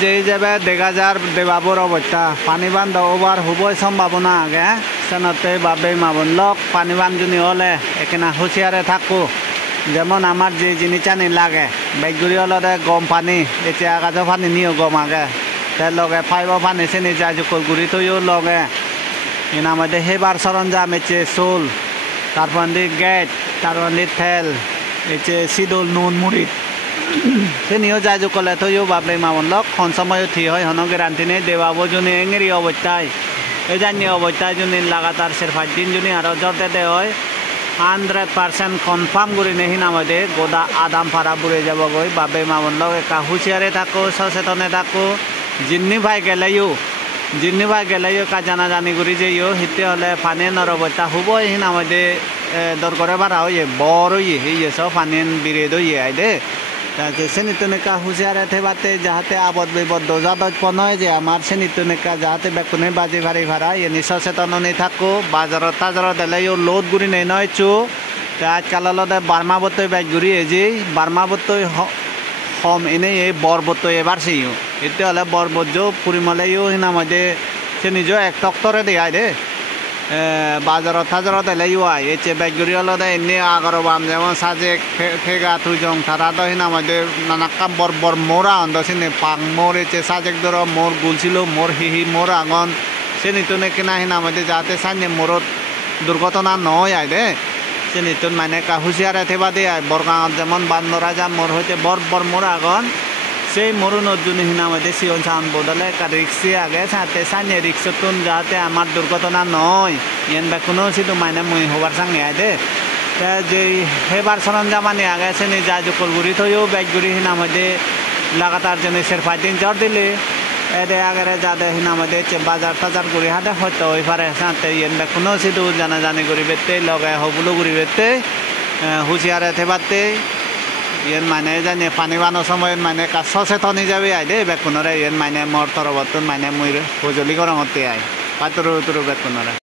যেই যাবে দেখা যার দেবাবুর অবস্থা পানি বান্ধ ওভার হবই সম্ভাবনা আগে সেনতে বাবে মাবন লক পানি বান্ধনি হলে এখানে হুঁশিয়ারে থাকো যেমন আমার যে জিনিস আনি লাগে বেগুড়ি হলে গম পানি এতিয়া আগাজো পানি নিও গম আগে তার লগে ফাইব পানি চেনি যায় জুকল গুড়ি তৈও লগে এনার মধ্যে হেবার সরঞ্জাম এছে চোল তারপর গেট তারপর তেল এছে সিদল নুন মুড়ি সেনিও যায় জুকলে তৈও বাবলে মামন লক খন সময় থি হয় হন গ্যারান্টি নেই দেবাবো জুনি এঙেরি অবস্থায় এই জানি অবস্থায় জুনি লাগাতার সের 5 দিন জুনি আরো জর্দে দে হয় 100% কনফার্ম করে নেহি নামে গোদা আদাম পাড়া বুড়ে যাব গই বাবে মামন লক একা হুঁশিয়ারে থাকো সচেতনে থাকো জিন্নি ভাই গেলেও কা জানা জানি করি যে হিতে হলে পানি নরবতা হুব হি নামে দর করে বাড়া হইয়ে বড় হইয়ে সব পানি বিরে দইয়ে আই দে সেনিতনেকা হুঁশিয়ারে থেবাতে যাহাতে আবদ বিপদ দোজাদত পনয় যে আমার সেনিতনেকা যাহাতে বেকুনে বাজি ভারি ভাড়া এনি সচেতন নি থাকো বাজারত তাজারত দিলেও লোড গুড়ি নেই নয় চু আজকালতে বার্মা বতই বাইক গুড়ি এজি বার্মা বতই হম এনেই এই বরবতই এবার সেইও এতে হলে বরবত পুরিমলেও হিনামধ্যে সে নিজেও এক টক্টরে দেয় দে বাজারত তাজারত এলেও আয় এছে বেগুড়ি হলে এনে আগর বাম যেমন সাজে ফেগা তুইজং তারা তো হিনামধ্যে নানাক্কা বর বর মোরা অন্ধসিনে পাং মোর এছে সাজেক ধর মোর গুলছিল মোর হিহি মোর আগন সে নিতনে কিনা হিনামধ্যে যাতে সাইনে মোরত দুর্ঘটনা নয় আয় দে সে নিতুন মানে কা হুঁশিয়ারে থেবা দিয়ে বরগাঁৱত যেমন বান্দরা যা মোর হইতে বর বর মোর আগন সেই মরুনত জুনি হিনামধ্যে সিয়ন সাউন বদলে কা রিক্সি আগে সাথে সাইনে রিক্সতুন যাতে আমার দুর্ঘটনা নয় ইয়ান বেকুনো সিধু মানে মুই হবার সঙ্গে আয় দে যে হেবার সরঞ্জামানি আগে সে নি যা জুকল গুড়ি থইও ব্যাগ গুড়ি হিনামধ্যে লাগাতার জনে সের 5 দিন জ্বর দিলে এদে আগেরে যাতে হিনামধ্যে বাজার টাজার গুড়ি হাতে হয়তো ওই পারে সাথে ইয়ান বেকুনো সিধু জানা জানি করি বেতে লগে হবুলো গুড়ি বেতে হুঁশিয়ারে থেবাতে ইয়ান মানে জানি পানি বানোর সময় মানে কা সচেতন যাবে আই দে বেকুনরে ইয়ান মানে মর তরবতন মানে মুই হজলি গরমতে আয় পাতরু বেকুনরে